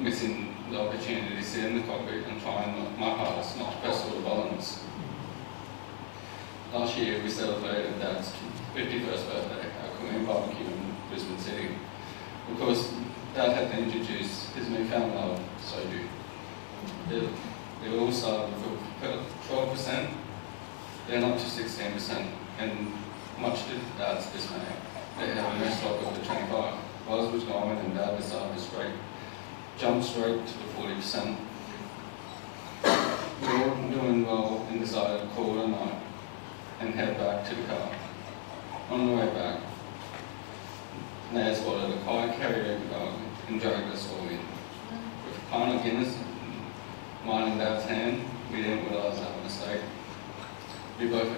missing the opportunity to sit in the cockpit and trying my hardest not to press all the buttons. Last year we celebrated Dad's 51st birthday at Korean barbecue in Brisbane City. Of course, Dad had to introduce his newfound love, soju. They all started with 12%, then up to 16%, and much to Dad's dismay, they had no stock of the 25. Buzz was gone and Dad decided to jump straight to the 40%. We were all doing well and decided to call it a night and head back to the car. On the way back, Naya spotted a quiet karaoke bar and dragged us all in. With a pint of Guinness in mine and Dad's hand, we didn't realise our mistake. We both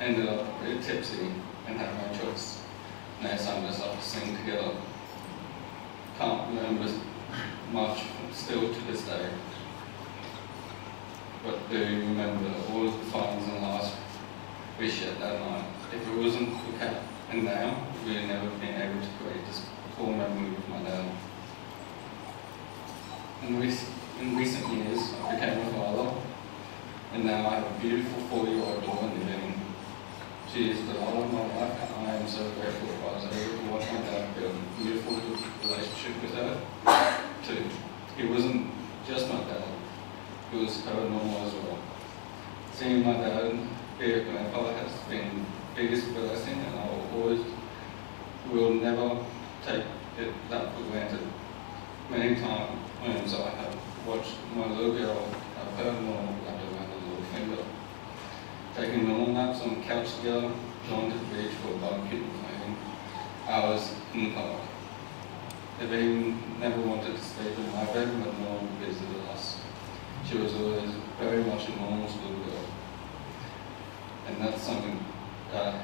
ended up a bit tipsy and had no choice. Naya signed us up to sing together. Can't remember much still to this day, but do remember all of the fun and laughs we shared that night. If it wasn't for Kat and Naya, we would never been able to create this cool memory with my dad. In recent years, I became a father, and now I have a beautiful 4-year-old daughter living. She is the love of my life, and I am so grateful if I was able to watch my dad build a beautiful relationship with her, too. He wasn't just my dad, he was her normal as well. Seeing my dad be a grandfather has been the biggest blessing, and I will never take that for granted. Many times I have watched my little girl have her normal wrapped around her little finger, taking normal naps on the couch together, going to the beach for a barbecue and playing hours in the park. Evine never wanted to sleep in my bed when no one visited us. She was always very much a normal little girl. And that's something that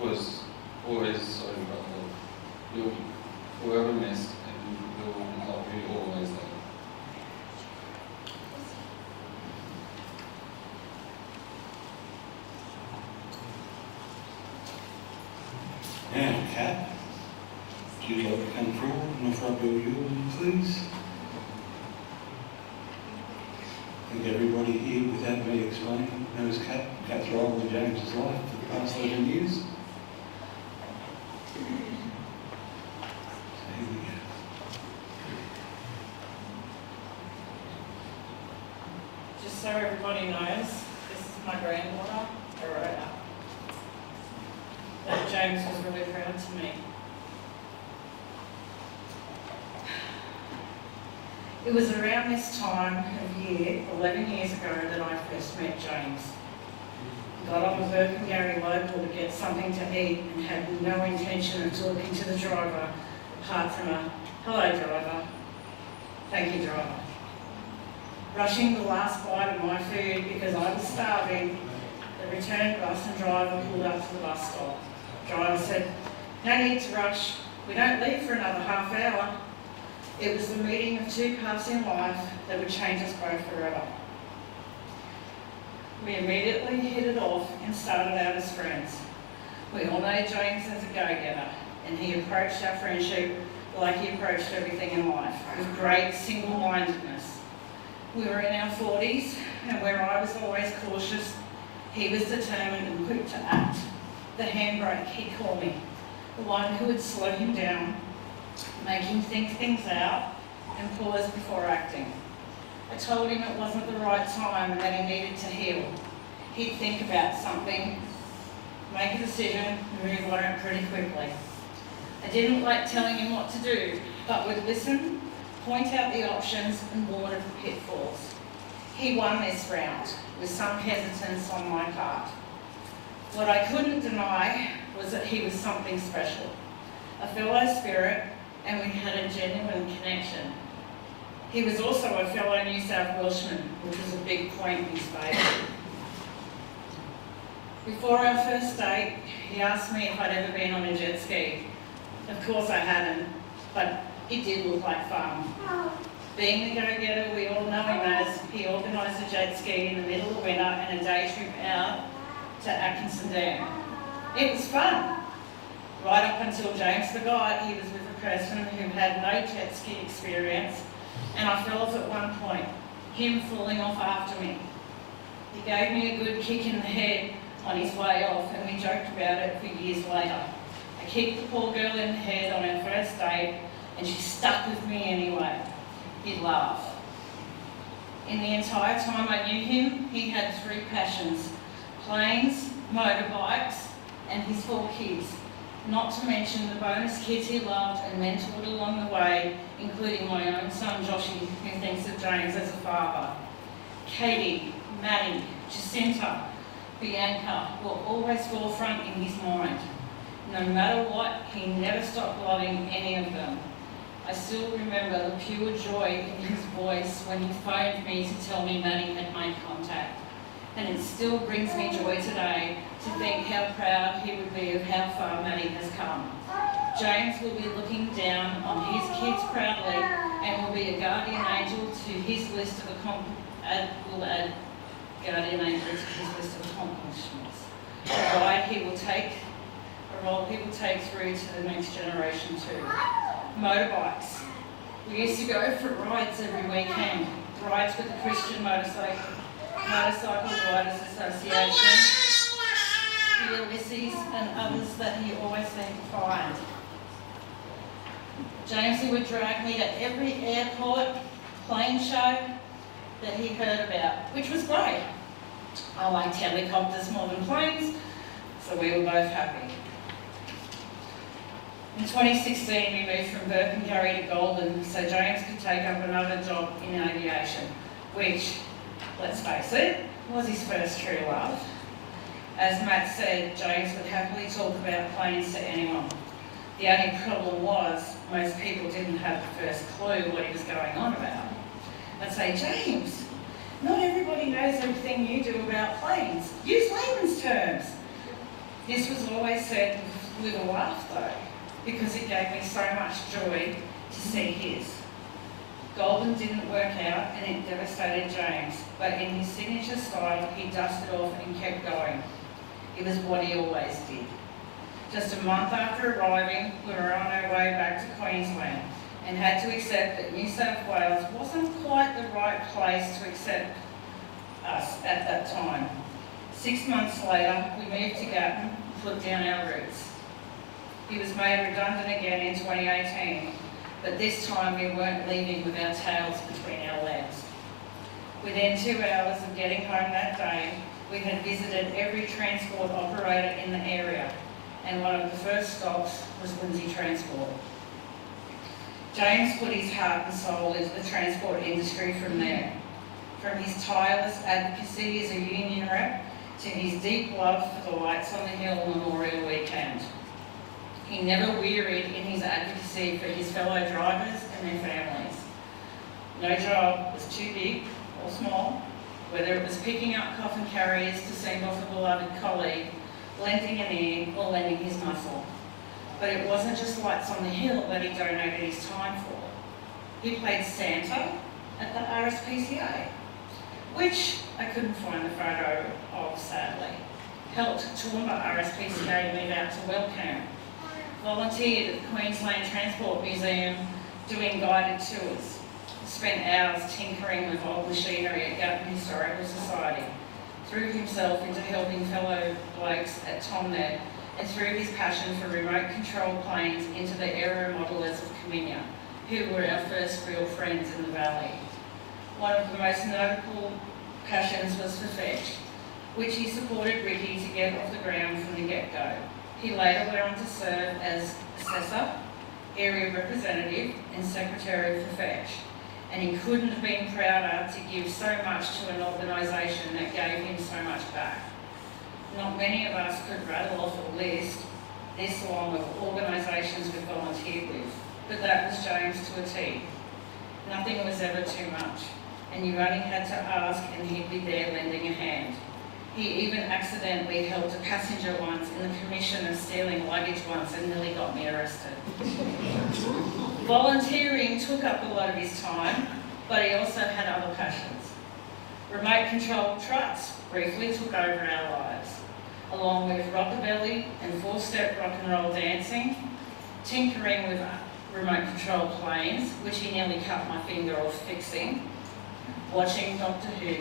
was always so incredible. You'll forever missed, and we'll love you always there. Now, Kat, would you like to come forward and offer up your eulogy, please? I think everybody here, without me explaining, knows Kat's role in James's life for the past 11 years. So here we go. Just so everybody knows, this is my granddaughter, Aurora. That James was really proud to me. It was around this time of year, 11 years ago, that I first met James. Got on with Burpengary Local to get something to eat and had no intention of talking to the driver apart from a "Hello driver, thank you driver." Rushing the last bite of my food because I was starving, the return bus and driver pulled up to the bus stop. Driver said, "No need to rush, we don't leave for another half hour." It was the meeting of two paths in life that would change us both forever. We immediately hit it off and started out as friends. We all know James as a go-getter, and he approached our friendship like he approached everything in life, with great single-mindedness. We were in our 40s, and where I was always cautious, he was determined and quick to act. The handbrake, he'd call me, the one who would slow him down, make him think things out, and pause before acting. I told him it wasn't the right time and that he needed to heal. He'd think about something, make a decision, and move on it pretty quickly. I didn't like telling him what to do, but would listen, point out the options, and warn of the pitfalls. He won this round, with some hesitance on my part. What I couldn't deny was that he was something special, a fellow spirit, and we had a genuine connection. He was also a fellow New South Welshman, which was a big point in his favour. Before our first date, he asked me if I'd ever been on a jet ski. Of course I hadn't, but it did look like fun. Being the go-getter we all know him as, he organised a jet ski in the middle of winter and a day trip out to Atkinson Dam. It was fun. Right up until James forgot he was with a person who had no jet ski experience, and I I fell off at one point, him falling off after me. He gave me a good kick in the head on his way off, and we joked about it for years later. I kicked the poor girl in the head on our first date, and she stuck with me anyway. He'd laugh. In the entire time I knew him, he had 3 passions: planes, motorbikes, and his 4 kids. Not to mention the bonus kids he loved and mentored along the way, including my own son Joshy, who thinks of James as a father. Katie, Maddie, Jacinta, Bianca were always forefront in his mind. No matter what, he never stopped loving any of them. I still remember the pure joy in his voice when he phoned me to tell me Maddie had made contact. And it still brings me joy today to think how proud he would be of how far Maddie has come. James will be looking down on his kids proudly and will be a guardian angel to his list of guardian angel to his list of accomplishments. A role he will take through to the next generation too. Motorbikes. We used to go for rides every weekend. Rides with the Christian Motorcycle Riders Association, the Ulysses, and others that he always seemed to find. Jamesy would drag me to every airport, plane show that he heard about, which was great. I liked helicopters more than planes, so we were both happy. In 2016, we moved from Burpengurry to Golden so James could take up another job in aviation, which, let's face it, was his first true love. As Matt said, James would happily talk about planes to anyone. The only problem was, most people didn't have the first clue what he was going on about. I'd say, James, not everybody knows everything you do about planes. Use layman's terms. This was always said with a laugh though, because it gave me so much joy to see his. Golden didn't work out and it devastated James, but in his signature style, he dusted off and kept going. It was what he always did. Just a month after arriving, we were on our way back to Queensland and had to accept that New South Wales wasn't quite the right place to accept us at that time. 6 months later, we moved to Gatton and put down our roots. He was made redundant again in 2018, but this time we weren't leaving with our tails between our legs. Within 2 hours of getting home that day, we had visited every transport operator in the area, and one of the first stops was Lindsay Transport. James put his heart and soul into the transport industry from there. From his tireless advocacy as a union rep to his deep love for the Lights on the Hill Memorial Weekend. He never wearied in his advocacy for his fellow drivers and their families. No job was too big or small, whether it was picking up coffin carriers to send off a beloved colleague, lending an ear, or lending his muscle. But it wasn't just Lights on the Hill that he donated his time for. He played Santa at the RSPCA, which I couldn't find the photo of, sadly. Helped Toowoomba RSPCA move out to Wellcamp. Volunteered at the Queensland Transport Museum doing guided tours. Spent hours tinkering with old machinery at Gatton Historical Society. Threw himself into helping fellow blokes at Tomnet and threw his passion for remote control planes into the aero modelers of Caminia, who were our first real friends in the valley. One of the most notable passions was for fetch, which he supported Ricky to get off the ground from the get-go. He later went on to serve as assessor, area representative and secretary for fetch, and he couldn't have been prouder to give so much to an organisation that gave him so much back. Not many of us could rattle off a list this long of organisations we've volunteered with, but that was James to a T. Nothing was ever too much, and you only had to ask and he'd be there lending a hand. He even accidentally helped a passenger once in the commission of stealing luggage once and nearly got me arrested. Volunteering took up a lot of his time, but he also had other passions. Remote controlled trucks briefly took over our lives, along with rockabilly and four-step rock and roll dancing, tinkering with remote control planes, which he nearly cut my finger off fixing, watching Doctor Who.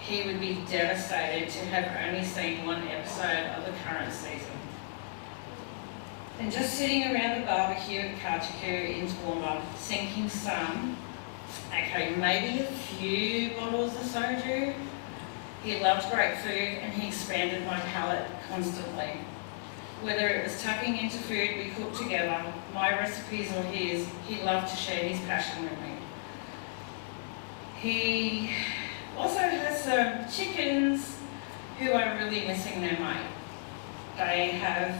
He would be devastated to have only seen one episode of the current season. And just sitting around the barbecue at Kachiku in Toowoomba, sinking sun, okay, maybe a few bottles of soju. He loved great food and he expanded my palate constantly. Whether it was tucking into food we cooked together, my recipes or his, he loved to share his passion with me. He also has some chickens who are really missing their mate. They have,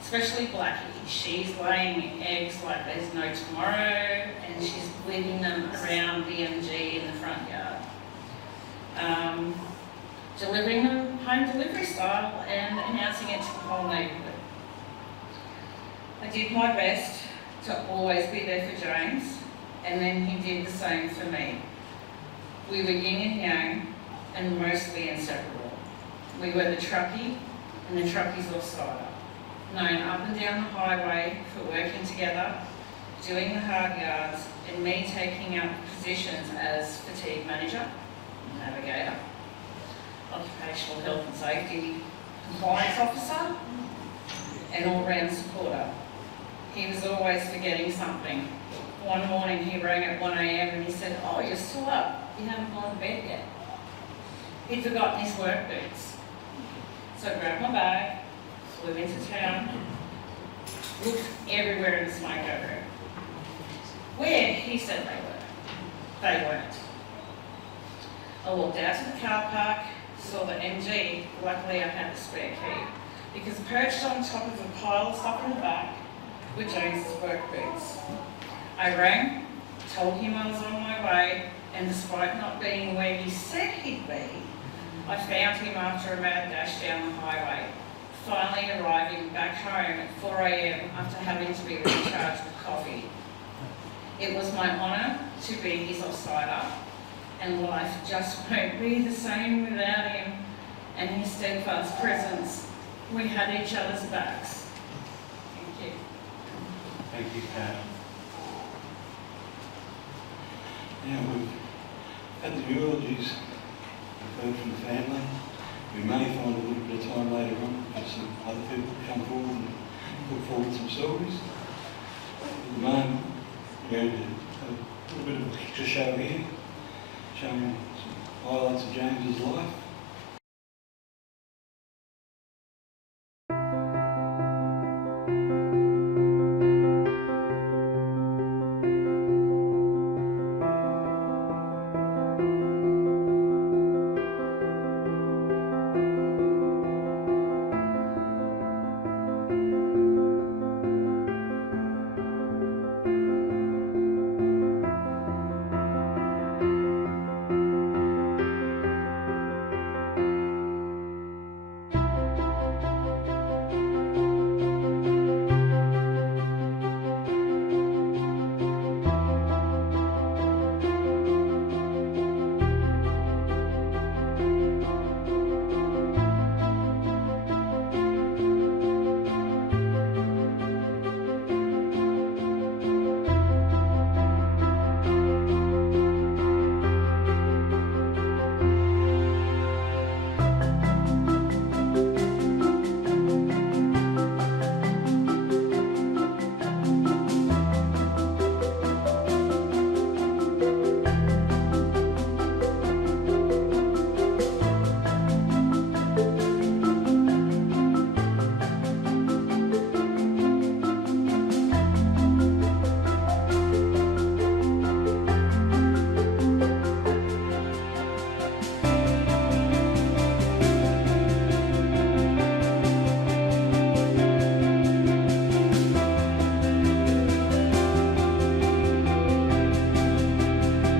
especially Blackie, she's laying eggs like there's no tomorrow and she's leaving them around BMG in the front yard. Delivering them home delivery style and announcing it to the whole neighbourhood. I did my best to always be there for James, and then he did the same for me. We were yin and yang, and mostly inseparable. We were the truckie and the truckie's offsider, known up and down the highway for working together, doing the hard yards, and me taking up positions as fatigue manager, navigator, occupational health and safety compliance officer, and all-round supporter. He was always forgetting something. One morning he rang at 1 a.m. and he said, "Oh, you're still up. You haven't gone to bed yet." He'd forgotten his work boots. So I grabbed my bag, flew into town, looked everywhere in the smoko room. Where? He said they were. They weren't. I walked out to the car park, saw the MG. Luckily I had the spare key, because perched on top of a pile of stuff in the back were James's work boots. I rang, told him I was on my way, and despite not being where he said he'd be, I found him after a mad dash down the highway, finally arriving back home at 4 a.m. after having to be recharged with coffee. It was my honour to be his offsider, and life just won't be the same without him and his steadfast presence. We had each other's backs. Thank you. Thank you, Pat. Now we've had the eulogies, we've heard from the family. We may find a little bit of time later on for some other people to come forward and put forward some stories. At the moment, we're going to have a little bit of a picture show here, showing some highlights of James's life.